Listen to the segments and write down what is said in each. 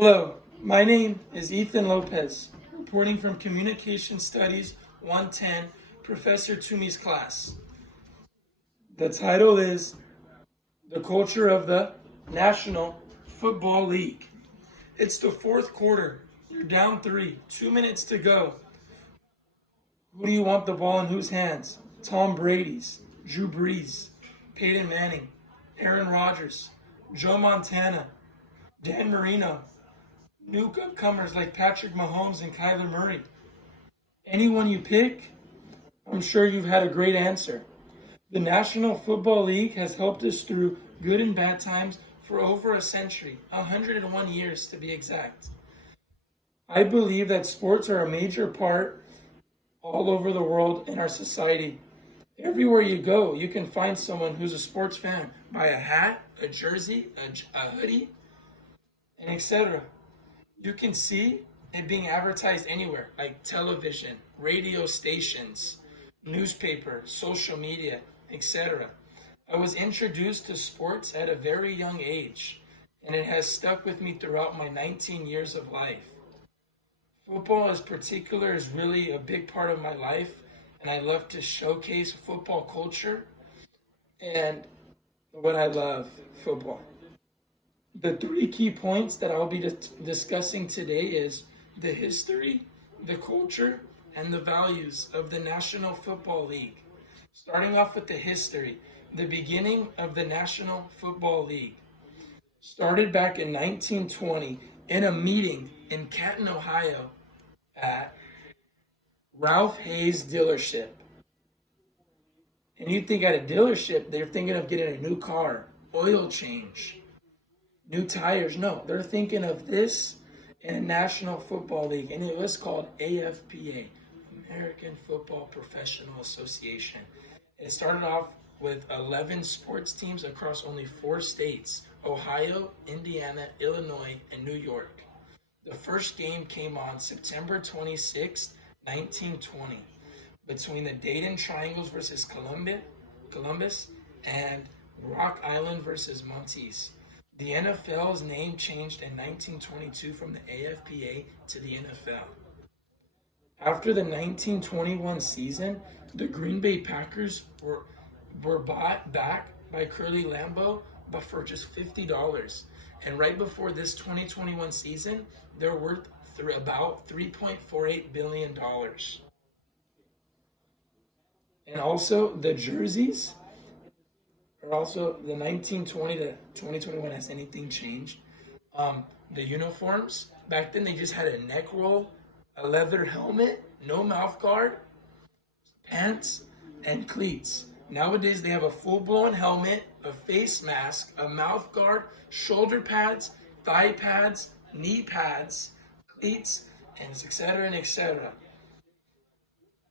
Hello, my name is Ethan Lopez, reporting from Communication Studies 110, Professor Toomey's class. The title is The Culture of the National Football League. It's the fourth quarter. You're down 3, 2 minutes to go. Who do you want the ball in whose hands? Tom Brady's, Drew Brees, Peyton Manning, Aaron Rodgers, Joe Montana, Dan Marino, newcomers like Patrick Mahomes and Kyler Murray. Anyone you pick, I'm sure you've had a great answer. The National Football League has helped us through good and bad times for over a century, 101 years to be exact. I believe that sports are a major part all over the world in our society. Everywhere you go, you can find someone who's a sports fan. Buy a hat, a jersey, a hoodie, and etc. You can see it being advertised anywhere, like television, radio stations, newspaper, social media, etc. I was introduced to sports at a very young age, and it has stuck with me throughout my 19 years of life. Football in particular is really a big part of my life, and I love to showcase football culture and what I love football. The 3 key points that I'll be discussing today is the history, the culture, and the values of the National Football League. Starting off with the history, the beginning of the National Football League started back in 1920 in a meeting in Canton, Ohio at Ralph Hayes dealership. And you think at a dealership, they're thinking of getting a new car, oil change, new tires. No, they're thinking of this in a National Football League, and it was called AFPA, American Football Professional Association. It started off with 11 sports teams across only 4 states, Ohio, Indiana, Illinois, and New York. The first game came on September 26, 1920, between the Dayton Triangles versus Columbus and Rock Island versus Montease. The NFL's name changed in 1922 from the AFPA to the NFL. After the 1921 season, the Green Bay Packers were bought back by Curly Lambeau, but for just $50. And right before this 2021 season, they're worth about $3.48 billion. And also the jerseys are also the 1920 to 2021. Has anything changed? The uniforms, back then they just had a neck roll, a leather helmet, no mouth guard, pants, and cleats. Nowadays they have a full-blown helmet, a face mask, a mouth guard, shoulder pads, thigh pads, knee pads, cleats, and etc. and etc.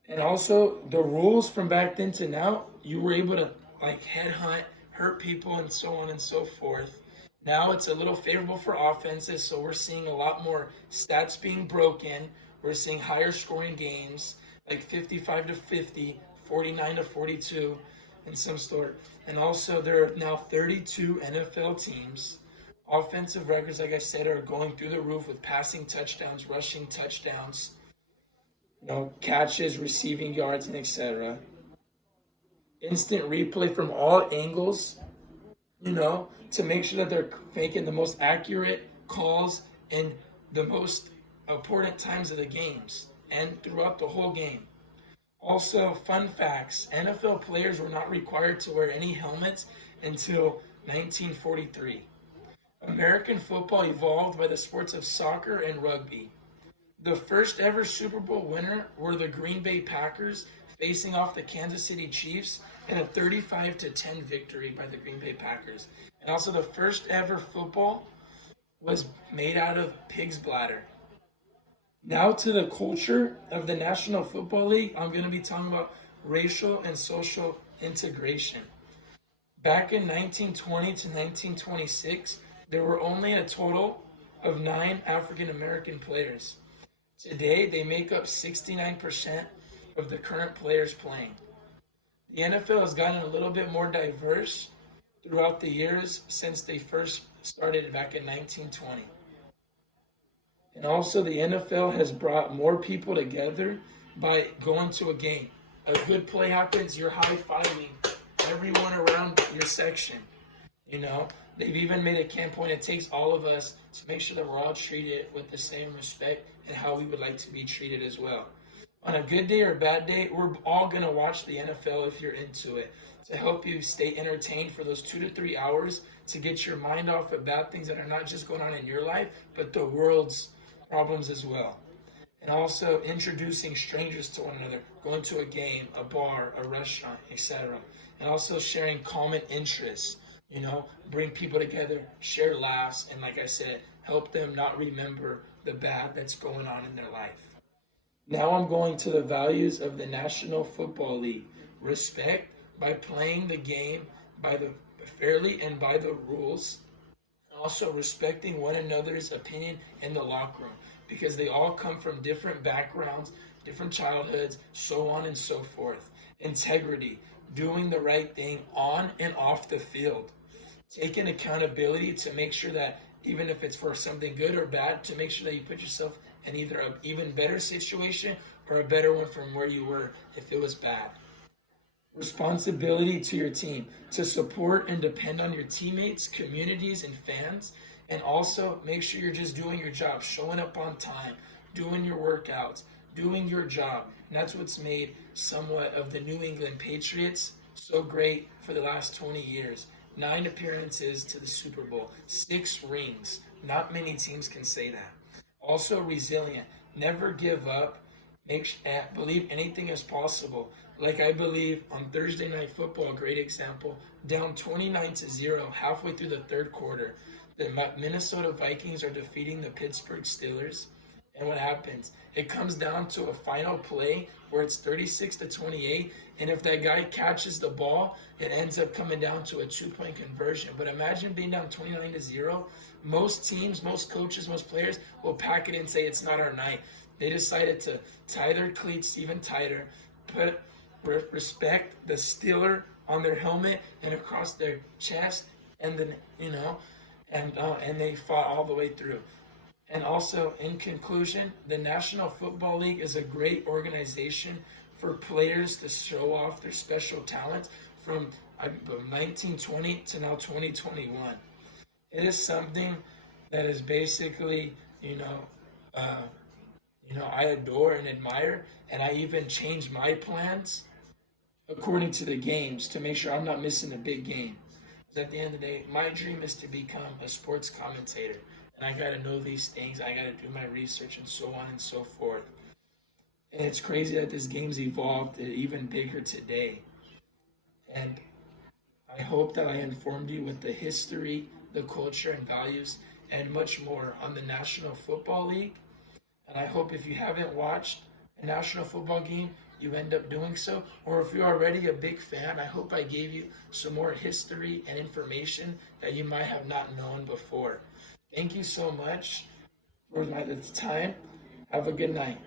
And also the rules from back then to now, you were able to like headhunt, hurt people, and so on and so forth. Now it's a little favorable for offenses, so we're seeing a lot more stats being broken. We're seeing higher scoring games, like 55 to 50, 49 to 42 in some sort. And also there are now 32 NFL teams. Offensive records, like I said, are going through the roof with passing touchdowns, rushing touchdowns, catches, receiving yards, and etc. Instant replay from all angles, to make sure that they're making the most accurate calls in the most important times of the games and throughout the whole game. Also, fun facts, NFL players were not required to wear any helmets until 1943. American football evolved by the sports of soccer and rugby. The first ever Super Bowl winner were the Green Bay Packers facing off the Kansas City Chiefs in a 35-10 victory by the Green Bay Packers. And also the first ever football was made out of pig's bladder. Now to the culture of the National Football League, I'm going to be talking about racial and social integration. Back in 1920 to 1926, there were only a total of 9 African American players. Today, they make up 69% of the current players playing. The NFL has gotten a little bit more diverse throughout the years since they first started back in 1920. also, the NFL has brought more people together by going to a game. A good play happens, you're high-fiving everyone around your section. You know, they've even made a campaign. It takes all of us to make sure that we're all treated with the same respect and how we would like to be treated as well. On a good day or a bad day, we're all going to watch the NFL if you're into it to help you stay entertained for those 2 to 3 hours to get your mind off of bad things that are not just going on in your life, but the world's problems as well. And also introducing strangers to one another, going to a game, a bar, a restaurant, etc. And also sharing common interests, bring people together, share laughs, and like I said, help them not remember the bad that's going on in their life. Now I'm going to the values of the National Football League. Respect by playing the game fairly and by the rules. Also respecting one another's opinion in the locker room because they all come from different backgrounds, different childhoods, so on and so forth. Integrity, doing the right thing on and off the field. Taking accountability to make sure that even if it's for something good or bad, to make sure that you put yourself in either an even better situation or a better one from where you were if it was bad. Responsibility to your team, to support and depend on your teammates, communities, and fans, and also make sure you're just doing your job, showing up on time, doing your workouts, doing your job. And that's what's made somewhat of the New England Patriots so great for the last 20 years. 9 appearances to the Super Bowl, 6 rings. Not many teams can say that. Also resilient, never give up, believe anything is possible. Like I believe on Thursday Night Football, a great example, down 29-0 halfway through the third quarter. The Minnesota Vikings are defeating the Pittsburgh Steelers. And what happens? It comes down to a final play where it's 36-28, and if that guy catches the ball, it ends up coming down to a 2-point conversion. But imagine being down 29-0. Most teams, most coaches, most players will pack it and say it's not our night. They decided to tie their cleats even tighter, put respect the Steeler on their helmet and across their chest, and then and they fought all the way through. And also, in conclusion, the National Football League is a great organization for players to show off their special talents from 1920 to now 2021. It is something that is basically, I adore and admire, and I even change my plans according to the games to make sure I'm not missing a big game. Because at the end of the day, my dream is to become a sports commentator. And I got to know these things. I got to do my research and so on and so forth. And it's crazy that this game's evolved even bigger today. And I hope that I informed you with the history, the culture and values, and much more on the National Football League. And I hope if you haven't watched a National Football game, you end up doing so. Or if you're already a big fan, I hope I gave you some more history and information that you might have not known before. Thank you so much for the time. Have a good night.